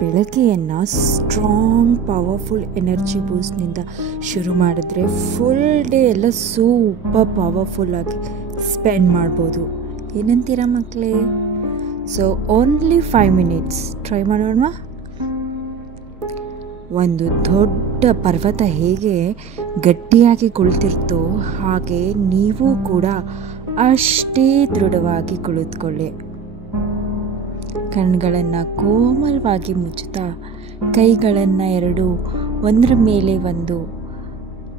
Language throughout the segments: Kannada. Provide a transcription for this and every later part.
ಬೆಳಗ್ಗೆಯನ್ನು ಸ್ಟ್ರಾಂಗ್ ಪವರ್ಫುಲ್ ಎನರ್ಜಿ ಬೂಸ್ಟ್ನಿಂದ ಶುರು ಮಾಡಿದ್ರೆ ಫುಲ್ ಡೇ ಎಲ್ಲ ಸೂಪರ್ ಪವರ್ಫುಲ್ಲಾಗಿ ಸ್ಪೆಂಡ್ ಮಾಡ್ಬೋದು. ಏನಂತೀರಾ ಮಕ್ಕಳೇ? ಸೊ ಓನ್ಲಿ 5 minutes ಟ್ರೈ ಮಾಡೋಣ. ಒಂದು ದೊಡ್ಡ ಪರ್ವತ ಹೇಗೆ ಗಟ್ಟಿಯಾಗಿ ಕುಳಿತಿರ್ತೋ ಹಾಗೆ ನೀವು ಕೂಡ ಅಷ್ಟೇ ದೃಢವಾಗಿ ಕುಳಿತುಕೊಳ್ಳಿ. ಕಣ್ಗಳನ್ನು ಕೋಮಲವಾಗಿ ಮುಚ್ಚುತ್ತಾ ಕೈಗಳನ್ನು ಎರಡು ಒಂದರ ಮೇಲೆ ಒಂದು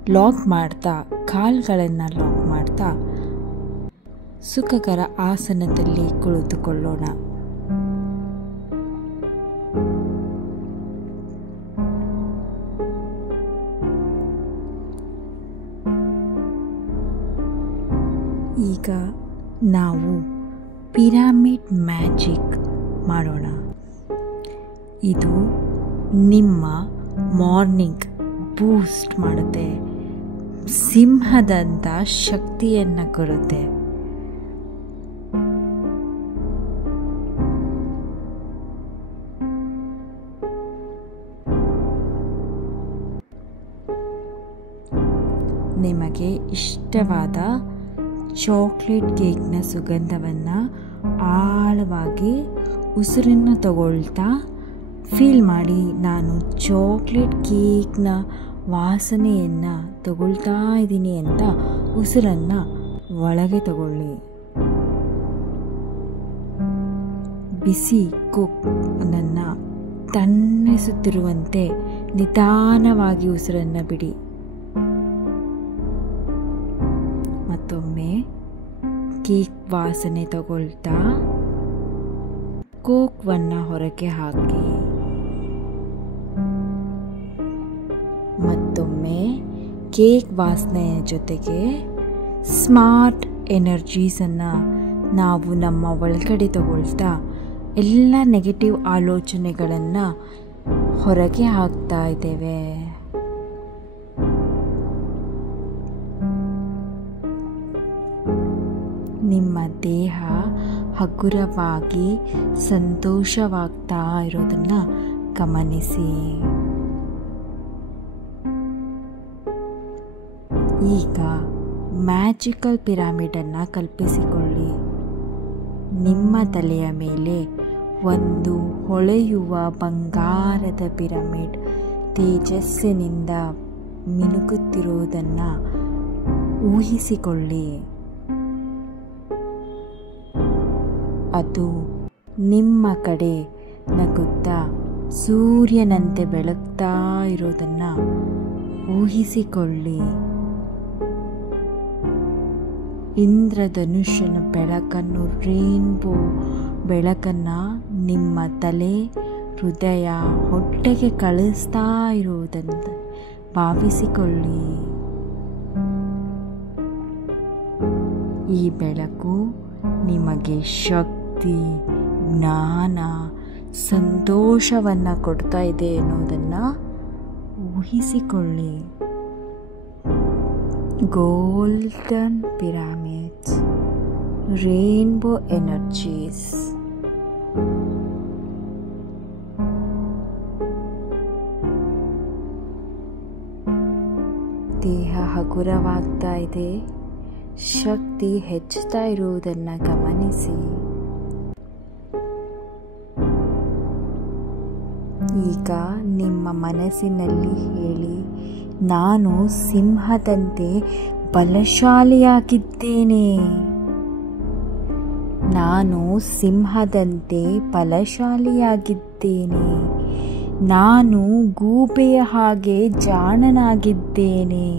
ಲಾಕ್ ಮಾಡ್ತಾ ಕಾಲುಗಳನ್ನು ಲಾಕ್ ಮಾಡ್ತಾ ಸುಖಕರ ಆಸನದಲ್ಲಿ ಕುಳಿತುಕೊಳ್ಳೋಣ. ಈಗ ನಾವು ಪಿರಮಿಡ್ ಮ್ಯಾಜಿಕ್ ಮಾಡೋಣ. ಇದು ನಿಮ್ಮ ಮಾರ್ನಿಂಗ್ ಬೂಸ್ಟ್ ಮಾಡುತ್ತೆ, ಸಿಂಹದಂಥ ಶಕ್ತಿಯನ್ನು ಕೊಡುತ್ತೆ. ನಿಮಗೆ ಇಷ್ಟವಾದ ಚಾಕ್ಲೇಟ್ ಕೇಕ್ನ ಸುಗಂಧವನ್ನು ಆಳವಾಗಿ ಉಸಿರನ್ನು ತಗೊಳ್ತಾ ಫೀಲ್ ಮಾಡಿ. ನಾನು ಚಾಕ್ಲೇಟ್ ಕೇಕ್ನ ವಾಸನೆಯನ್ನು ತಗೊಳ್ತಾ ಇದ್ದೀನಿ ಅಂತ ಉಸಿರನ್ನು ಒಳಗೆ ತಗೊಳ್ಳಿ. ಬಿಸಿ ಕೋಕನ್ನು ತಣ್ಣಗಿಸುತ್ತಿರುವಂತೆ ನಿಧಾನವಾಗಿ ಉಸಿರನ್ನು ಬಿಡಿ. ಮತ್ತೊಮ್ಮೆ ಕೇಕ್ ವಾಸನೆ ತಗೊಳ್ತಾ ಕೋಕ್ವನ್ನು ಹೊರಗೆ ಹಾಕಿ. ಮತ್ತೊಮ್ಮೆ ಕೇಕ್ ವಾಸನೆಯ ಜೊತೆಗೆ ಸ್ಮಾರ್ಟ್ ಎನರ್ಜೀಸನ್ನು ನಾವು ನಮ್ಮ ಒಳಗಡೆ ತಗೊಳ್ತಾ ಎಲ್ಲ ನೆಗೆಟಿವ್ ಆಲೋಚನೆಗಳನ್ನು ಹೊರಗೆ ಹಾಕ್ತಾ ಇದ್ದೇವೆ. ನಿಮ್ಮ ದೇಹ ಹಗುರವಾಗಿ ಸಂತೋಷವಾಗ್ತಾ ಇರೋದನ್ನು ಗಮನಿಸಿ. ಈಗ ಮ್ಯಾಜಿಕಲ್ ಪಿರಮಿಡನ್ನು ಕಲ್ಪಿಸಿಕೊಳ್ಳಿ. ನಿಮ್ಮ ತಲೆಯ ಮೇಲೆ ಒಂದು ಹೊಳೆಯುವ ಬಂಗಾರದ ಪಿರಮಿಡ್ ತೇಜಸ್ಸಿನಿಂದ ಮಿನುಗುತ್ತಿರುವುದನ್ನು ಊಹಿಸಿಕೊಳ್ಳಿ. ಅದು ನಿಮ್ಮ ಕಡೆ ನಗುತ್ತಾ ಸೂರ್ಯನಂತೆ ಬೆಳಗ್ತಾ ಇರೋದನ್ನು ಊಹಿಸಿಕೊಳ್ಳಿ. ಇಂದ್ರಧನುಷ್ಯನ ಬೆಳಕನ್ನು, ರೇನ್ಬೋ ಬೆಳಕನ್ನು ನಿಮ್ಮ ತಲೆ, ಹೃದಯ, ಹೊಟ್ಟೆಗೆ ಕಳಿಸ್ತಾ ಇರುವುದನ್ನು ಭಾವಿಸಿಕೊಳ್ಳಿ. ಈ ಬೆಳಕು ನಿಮಗೆ ಶಕ್ತಿ, ಜ್ಞಾನ, ಸಂತೋಷವನ್ನು ಕೊಡ್ತಾ ಇದೆ ಎನ್ನುವುದನ್ನು ಊಹಿಸಿಕೊಳ್ಳಿ. Golden pyramids, rainbow energies. ದೇಹ ಹಗುರವಾಗ್ತಾ ಇದೆ, ಶಕ್ತಿ ಹೆಚ್ಚುತ್ತಾ ಇರುವುದನ್ನು ಗಮನಿಸಿ. ಈಗ ನಿಮ್ಮ ಮನಸ್ಸಿನಲ್ಲಿ ಹೇಳಿ, ನಾನು ಸಿಂಹದಂತೆ ಬಲಶಾಲಿಯಾಗಿದ್ದೇನೆ. ನಾನು ಸಿಂಹದಂತೆ ಬಲಶಾಲಿಯಾಗಿದ್ದೇನೆ. ನಾನು ಗೂಬೆಯ ಹಾಗೆ ಜಾಣನಾಗಿದ್ದೇನೆ.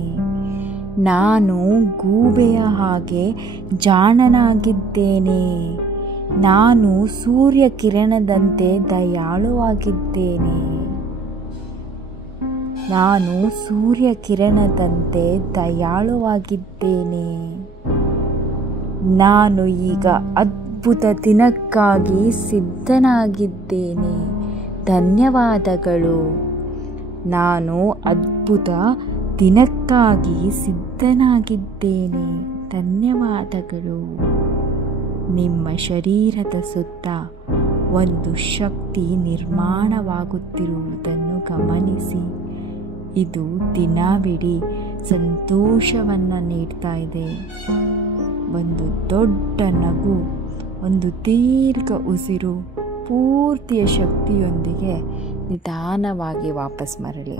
ನಾನು ಗೂಬೆಯ ಹಾಗೆ ಜಾಣನಾಗಿದ್ದೇನೆ. ನಾನು ಸೂರ್ಯ ಕಿರಣದಂತೆ ದಯಾಳುವಾಗಿದ್ದೇನೆ. ನಾನು ಸೂರ್ಯ ಕಿರಣದಂತೆ ದಯಾಳುವಾಗಿದ್ದೇನೆ. ನಾನು ಈಗ ಅದ್ಭುತ ದಿನಕ್ಕಾಗಿ ಸಿದ್ಧನಾಗಿದ್ದೇನೆ. ಧನ್ಯವಾದಗಳು. ನಾನು ಅದ್ಭುತ ದಿನಕ್ಕಾಗಿ ಸಿದ್ಧನಾಗಿದ್ದೇನೆ. ಧನ್ಯವಾದಗಳು. ನಿಮ್ಮ ಶರೀರದ ಸುತ್ತ ಒಂದು ಶಕ್ತಿ ನಿರ್ಮಾಣವಾಗುತ್ತಿರುವುದನ್ನು ಗಮನಿಸಿ. ಇದು ದಿನವಿಡೀ ಸಂತೋಷವನ್ನು ನೀಡ್ತಾ ಇದೆ. ಒಂದು ದೊಡ್ಡ ನಗು, ಒಂದು ದೀರ್ಘ ಉಸಿರು, ಪೂರ್ತಿಯ ಶಕ್ತಿಯೊಂದಿಗೆ ನಿಧಾನವಾಗಿ ವಾಪಸ್ ಮರಳಿ.